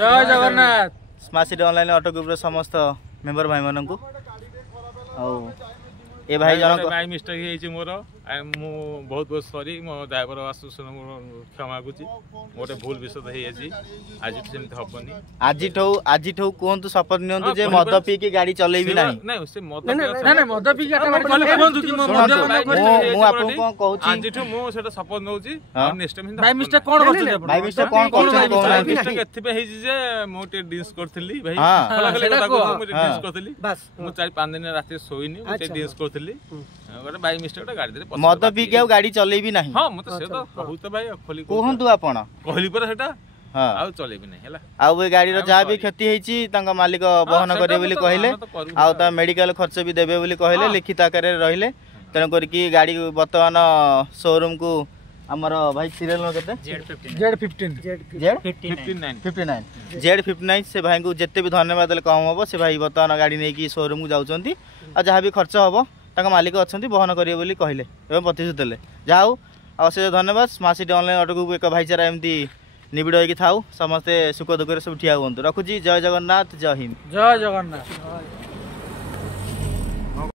जय Jagannath. Smart city online auto group समस्त member भाई मानन को ए भाई जन भाई मिस्टेक हेछि मोर मु बहुत बहुत सॉरी मो ड्राइवर एसोसिएशन क्षमा गुची मोटे भूल विषय हे अछि आज सेमति हबनी आज ठौ कोंतु शपथ नियंतु जे मद पी के गाड़ी चलेबी नाही नहीं से मद नहीं मद पी के गाड़ी कोंतु कि मो आपको कोन कहूची आज ठौ मो सेटा शपथ नउची नेक्स्ट टाइम भाई मिस्टेक कोन करछन भाई मिस्टेक कोन करछन भाई मिस्टेक एथिबे हेछि जे मोटे डिंस करथली भाई भला गले कथा को मो डिंस करथली बस मो 4-5 दिन राति सोइनी मो डिंस करथली गोटे बाई मिस्टेक गाड़ी दे मद पी के गाड़ी चलेबी नाही हां मते से तो बहुत भाई खोली कोहंतु आपण कहली पर सेटा हां आ चलेबी नाही हला आ ए गाड़ी रो जा भी क्षति हेछि तंग मालिक बहन करे बोली कहले आ ता मेडिकल खर्च भी देबे बोली कहले लिखित आकार रे रहिले तन कर की गाड़ी वर्तमान शोरूम को हमर भाई सीरियल नो केते Z59 से भाई को जत्ते भी धन्यवाद ले कम होबो से भाई वर्तमान गाड़ी नै की शोरूम को जाउचंती आ जहा भी खर्च होबो तंग मालिक अछंती बहन करिए बोली कहले एवं प्रतिशत देले जाऊ अवश्य धन्यवाद smart city online auto group एक भाईचारा एमती निबिड़ होई थाउ समस्त सुख दुख रे सब ठिया हुंतु रखुजी जय जगन्नाथ जय हिंद जय जगन्नाथ।